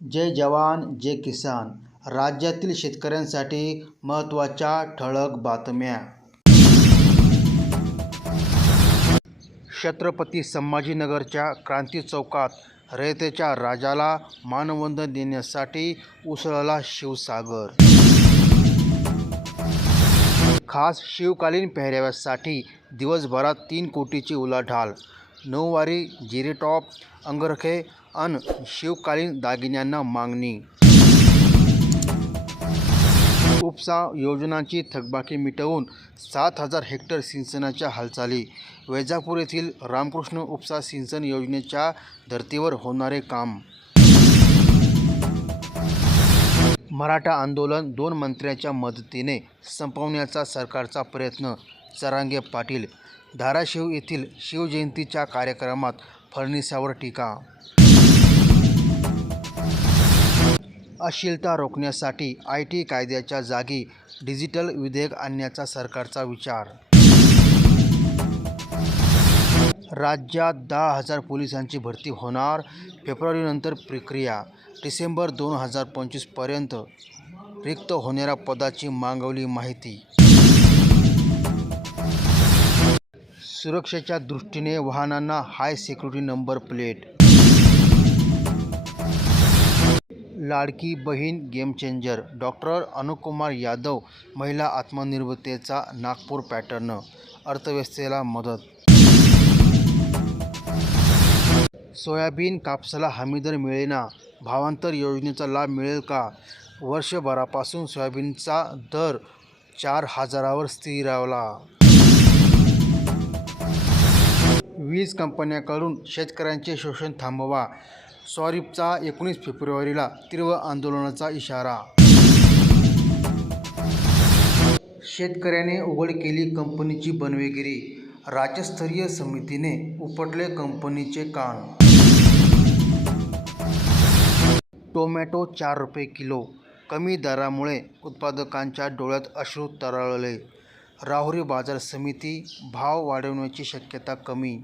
जय जवान जय किसान. राज्यातील शेतकऱ्यांसाठी महत्त्वाच्या ठळक बातम्या. छत्रपती संभाजीनगरच्या क्रांती चौकात रयतेच्या राजाला मानवंदन देण्यासाठी उसळला शिवसागर. खास शिवकालीन पेहराव्यासाठी दिवसभरात तीन कोटीची उलाढाल. नऊवारी जिरेटॉप अंगरखे अन शिवकालीन दागिन्यांना मागणी. उपसा योजनांची थकबाकी मिटवून सात हजार हेक्टर सिंचनाच्या हालचाली. वैजापूर येथील रामकृष्ण उपसा सिंचन योजनेच्या धर्तीवर होणारे काम. मराठा आंदोलन दोन मंत्र्यांच्या मदतीने संपवण्याचा सरकारचा प्रयत्न चरांगे पाटील धाराशिव येथील शिवजयंतीच्या कार्यक्रमात फडणवीसावर टीका. अश्लीलता रोखण्यासाठी आय टी कायद्याच्या जागी डिजिटल विधेयक आणण्याचा सरकारचा विचार. राज्यात दहा हजार पोलिसांची भरती होणार फेब्रुवारीनंतर प्रक्रिया डिसेंबर दोन हजार पंचवीसपर्यंत रिक्त होणाऱ्या पदाची मागवली माहिती सुरक्षेच्या दृष्टीने वाहनांना high security number plate. Ladki Bahin game changer. Doctor Anukumar Yadav महिला आत्मनिर्भरतेचा नागपूर पॅटर्न अर्थव्यवस्थेला मदत. सोयाबीन कापसाला हमीदर मिळेना. भावांतर योजनेचा लाभ मिळेल का? वर्षभरापासून सोयाबीनचा दर चार हजारावर स्थिरावला. वीज कंपन्याकडून शेतकऱ्यांचे शोषण थांबवा. सॉरीपचा एकोणीस फेब्रुवारीला तीव्र आंदोलनाचा इशारा. शेतकऱ्याने उघड केली कंपनीची बनवेगिरी. राज्यस्तरीय समितीने उपटले कंपनीचे कान. टोमॅटो चार रुपये किलो. कमी दरामुळे उत्पादकांच्या डोळ्यात अश्रू तरळले. राहुरी बाजार समिती भाव वाढवण्याची शक्यता कमी